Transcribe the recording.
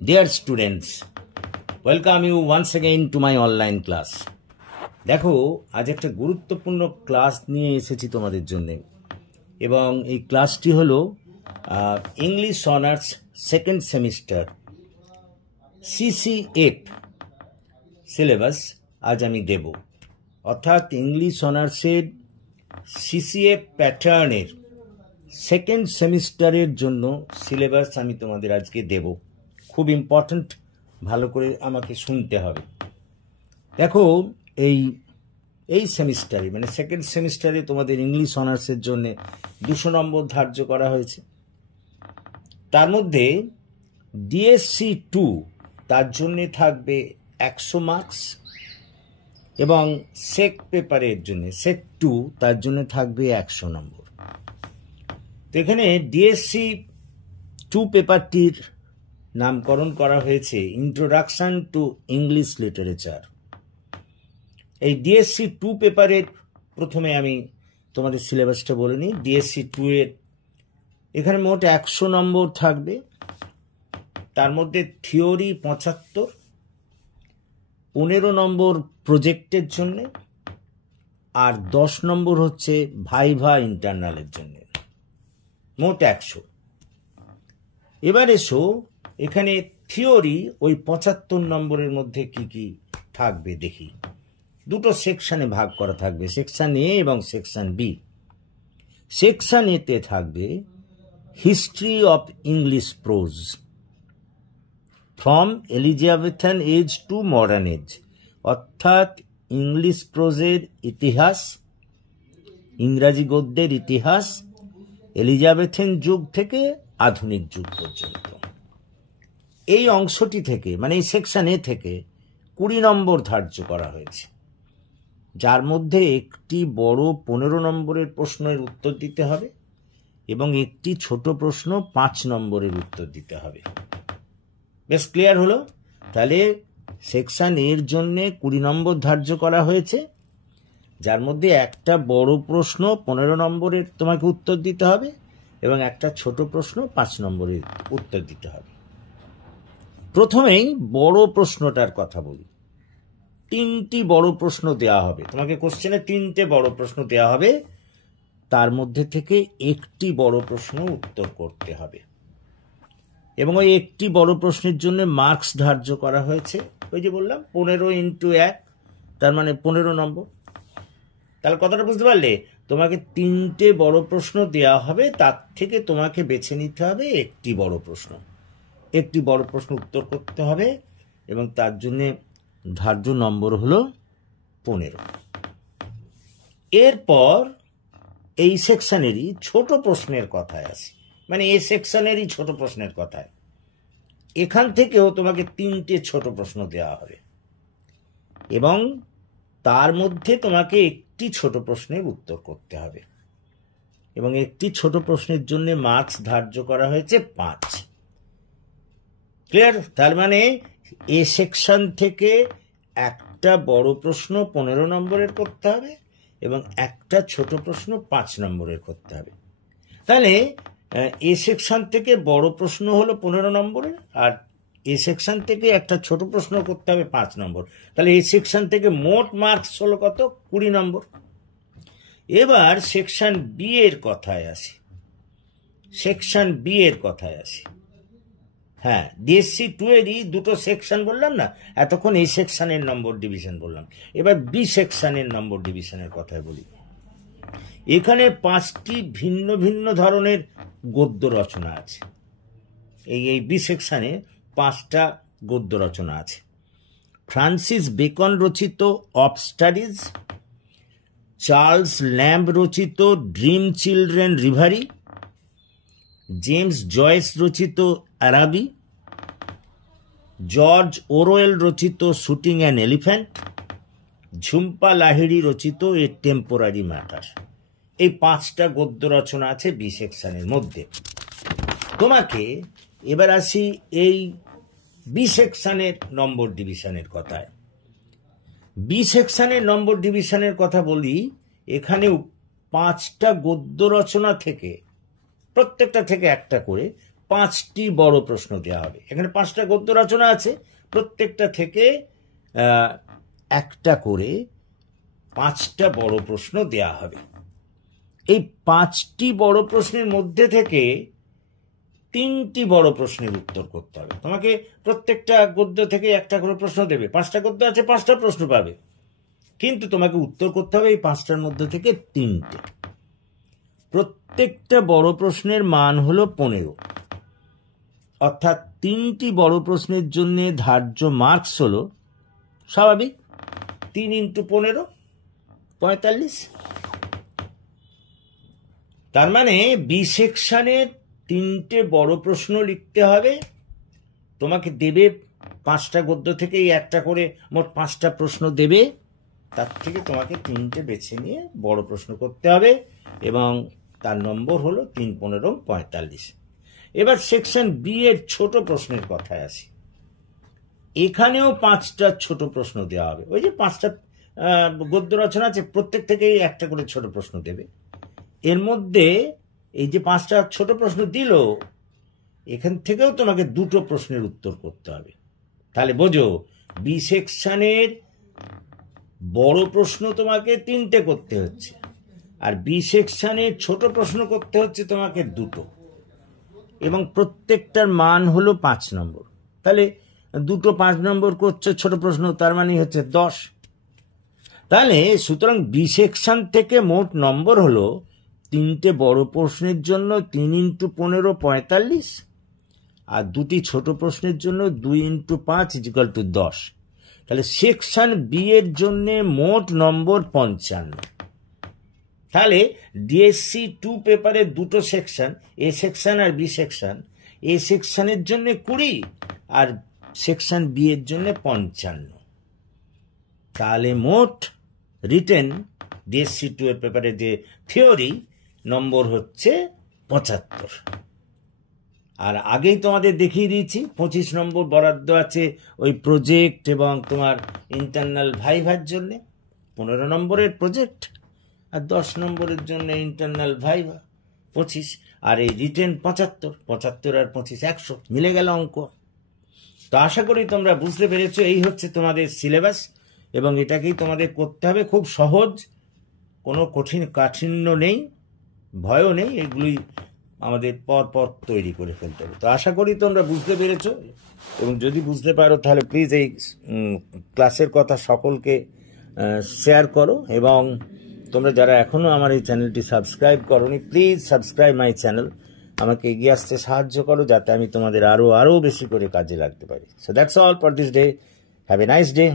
Dear students, welcome you once again to my online class. দেখো আজ একটা গুরুত্বপূর্ণ ক্লাস নিয়ে এসেছি তোমাদের জন্য এবং এই ক্লাসটি হলো English honours second semester CCF syllabus আজ আমি দেব, অর্থাৎ ইংলিশ অনার্সের CCF প্যাটার্নের সেকেন্ড সেমিস্টারের জন্য সিলেবাস আমি তোমাদের আজকে দেব। খুব ইম্পর্ট্যান্ট, ভালো করে আমাকে শুনতে হবে। দেখো এই সেমিস্টারে মানে সেকেন্ড সেমিস্টারে তোমাদের ইংলিশ অনার্সের জন্য 200 নম্বর ধার্য করা হয়েছে। তার মধ্যে DSC 2 তার জন্য থাকবে 100 মার্কস এবং সেক পেপারের জন্য সেক 2 তার জন্য থাকবে 100 নম্বর। তো এখানে DSC 2 পেপারটির নামকরণ করা হয়েছে ইন্ট্রোডাকশন টু ইংলিশ লিটারেচার। এই DSC 2 পেপারের প্রথমে আমি তোমাদের সিলেবাসটা বলে নিই। DSC 2 এর এখানে মোট 100 নম্বর থাকবে। তার মধ্যে থিওরি 75, 15 নম্বর প্রজেক্টের জন্য, আর 10 নম্বর হচ্ছে ভাইভা ইন্টারনালের জন্য, মোট 100। এবার এসো এখানে থিওরি ওই 75 নম্বরের মধ্যে কি কি থাকবে দেখি। দুটো সেকশনে ভাগ করা থাকবে, সেকশন A এবং সেকশন B। সেকশন A তে থাকবে history of English prose from Elizabethan age to modern age, অর্থাৎ ইংলিশ প্রোজের ইতিহাস, ইংরাজি গদ্যের ইতিহাস এলিজাবেথান যুগ থেকে আধুনিক যুগ পর্যন্ত। এই অংশটি থেকে মানে এই সেকশন A থেকে 20 নম্বর ধার্য করা হয়েছে, যার মধ্যে একটি বড় 15 নম্বরের প্রশ্নের উত্তর দিতে হবে এবং একটি ছোট প্রশ্ন 5 নম্বরের উত্তর দিতে হবে। বেশ ক্লিয়ার হলো? তাহলে সেকশন এর জন্য 20 নম্বর ধার্য করা হয়েছে, যার মধ্যে একটা বড় প্রশ্ন 15 নম্বরের তোমাকে উত্তর দিতে হবে এবং একটা ছোট প্রশ্ন 5 নম্বরের উত্তর দিতে হবে। প্রথমেই বড় প্রশ্নটার কথা বলি। 3টি বড় প্রশ্ন দেওয়া হবে তোমাকে, কোশ্চেনে 3টে বড় প্রশ্ন দেওয়া হবে, তার মধ্যে থেকে একটি বড় প্রশ্ন উত্তর করতে হবে এবং ওই একটি বড় প্রশ্নের জন্য মার্কস ধার্য করা হয়েছে। ওই যে বললাম 15 × 1, তার মানে 15 নম্বর। তাহলে কথাটা বুঝতে পারলে? তোমাকে 3টে বড় প্রশ্ন দেওয়া হবে, তার থেকে তোমাকে বেছে নিতে হবে একটি বড় প্রশ্ন, একটি বড় প্রশ্ন উত্তর করতে হবে এবং তার জন্য ধার্য নম্বর হলো 15। এরপর এই সেকশনেরই ছোট প্রশ্নের কথায় আসি, মানে এই সেকশনেরই ছোট প্রশ্নের কথায় এখান থেকেও তোমাকে 3টে ছোট প্রশ্ন দেওয়া হবে এবং তার মধ্যে তোমাকে একটি ছোট প্রশ্নের উত্তর করতে হবে এবং একটি ছোট প্রশ্নের জন্য মার্কস ধার্য করা হয়েছে 5। ক্লিয়ার? তার মানে এ সেকশন থেকে একটা বড় প্রশ্ন 15 নম্বরের করতে হবে এবং একটা ছোট প্রশ্ন 5 নম্বরের করতে হবে। তাহলে এ সেকশন থেকে বড় প্রশ্ন হলো 15 নম্বরের, আর এ সেকশন থেকে একটা ছোট প্রশ্ন করতে হবে 5 নম্বর। তাহলে এই সেকশন থেকে মোট মার্কস হলো কত? 20 নম্বর। এবার সেকশন B এর কথায় আসি। সেকশন B এর কথায় আসি। হ্যাঁ, DSC 2 এরই দুটো সেকশন বললাম না এতক্ষণ, এই সেকশনের নম্বর ডিভিশন বললাম। এবার B সেকশনের নম্বর ডিভিশনের কথায় বলি। এখানে 5টি ভিন্ন ভিন্ন ধরনের গদ্য রচনা আছে। এই B সেকশনে 5টা গদ্য রচনা আছে। ফ্রান্সিস বেকন রচিত অফ স্টাডিজ, চার্লস ল্যাম্ব রচিত dream children reverie, James Joyce রচিত আরাবি, জর্জ ওরওয়েল রচিত shooting an elephant, Jhumpa Lahiri রচিত এ টেম্পোরারি ম্যাটার। এই 5টা গদ্য রচনা আছে B সেকশনের মধ্যে। তোমাকে এবার আসি এই B সেকশনের নম্বর ডিভিশনের কথায়। B সেকশনের নম্বর ডিভিশনের কথা বলি। এখানে 5টা গদ্য রচনা থেকে প্রত্যেকটা থেকে একটা করে 5টি বড় প্রশ্ন দেওয়া হবে। এখানে 5টা গদ্য রচনা আছে, প্রত্যেকটা থেকে একটা করে 5টা বড় প্রশ্ন দেওয়া হবে। এই 5টি বড় প্রশ্নের মধ্যে থেকে 3টি বড় প্রশ্নের উত্তর করতে হবে। তোমাকে প্রত্যেকটা গদ্য থেকে একটা করে প্রশ্ন দেবে, 5টা গদ্য আছে, 5টা প্রশ্ন পাবে, কিন্তু তোমাকে উত্তর করতে হবে এই 5টার মধ্যে থেকে 3টে। প্রত্যেকটা বড় প্রশ্নের মান হলো 15, অর্থাৎ 3টি বড় প্রশ্নের জন্য ধার্য মার্কস হলো স্বাভাবিক 3 × 15 45। তার মানে বি সেকশনের 3টে বড় প্রশ্ন লিখতে হবে। তোমাকে দেবে 5টা গদ্য থেকে একটা করে মোট 5টা প্রশ্ন দেবে, তার থেকে তোমাকে 3টে বেছে নিয়ে বড় প্রশ্ন করতে হবে, এবং তার নম্বর হলো 3 15 45। এবার সেকশন বি এর ছোট প্রশ্নের কথায় আসি। এখানেও 5টা ছোট প্রশ্ন দেওয়া হবে। ওই যে 5টা গদ্য রচনা আছে, প্রত্যেক থেকেই একটা করে ছোট প্রশ্ন দেবে। এর মধ্যে এই যে 5টা ছোট প্রশ্ন দিল, এখান থেকেও তোমাকে 2টো প্রশ্নের উত্তর করতে হবে। তাহলে বোঝো, বি সেকশনের বড় প্রশ্ন তোমাকে 3টে করতে হচ্ছে, আর বি সেকশনের ছোট প্রশ্ন করতে হচ্ছে তোমাকে 2টো, এবং প্রত্যেকটার মান হলো 5 নম্বর। তাহলে 2টো 5 নম্বর করছে ছোট প্রশ্ন, তার মানে হচ্ছে 10। তাহলে সুতরাং বি সেকশন থেকে মোট নম্বর হলো 3টে বড় প্রশ্নের জন্য 3 × 15 45, আর 2টি ছোট প্রশ্নের জন্য 2 × 5 = 10। তাহলে সেকশন বি এর জন্য মোট নম্বর 55। তাহলে ডিএসসি 2 পেপারে 2টো সেকশন, এ সেকশন আর বি সেকশন। এ সেকশনের জন্য 20 আর সেকশন বি এর জন্য 55। তাহলে মোট রিটেন ডিএসসি 2 এর পেপারে যে থিওরি নম্বর হচ্ছে 75। আর আগেই তোমাদের দেখিয়ে দিয়েছি 25 নম্বর বরাদ্দ আছে ওই প্রজেক্ট এবং তোমার ইন্টারনাল ভাইভার জন্য। 15 নম্বরের প্রজেক্ট আর 10 নম্বরের জন্য ইন্টারনাল ভাইভা 25, আর এই রিটেন 75। 75 আর 25 100, মিলে গেল অঙ্ক। তো আশা করি তোমরা বুঝতে পেরেছো, এই হচ্ছে তোমাদের সিলেবাস, এবং এটাকেই তোমাদের করতে হবে। খুব সহজ, কোনো কাঠিন্য নেই, ভয়ও নেই, এগুলোই আমাদের পর তৈরি করে ফেলতে হবে। তো আশা করি তোমরা বুঝতে পেরেছো, এবং যদি বুঝতে পারো তাহলে প্লিজ এই ক্লাসের কথা সকলকে শেয়ার করো, এবং তোমরা যারা এখনও আমার এই চ্যানেলটি সাবস্ক্রাইব করোনি, প্লিজ সাবস্ক্রাইব মাই চ্যানেল। আমাকে এগিয়ে আসতে সাহায্য করো, যাতে আমি তোমাদের আরও বেশি করে কাজে লাগতে পারি। So that's all for this day. Have a nice day.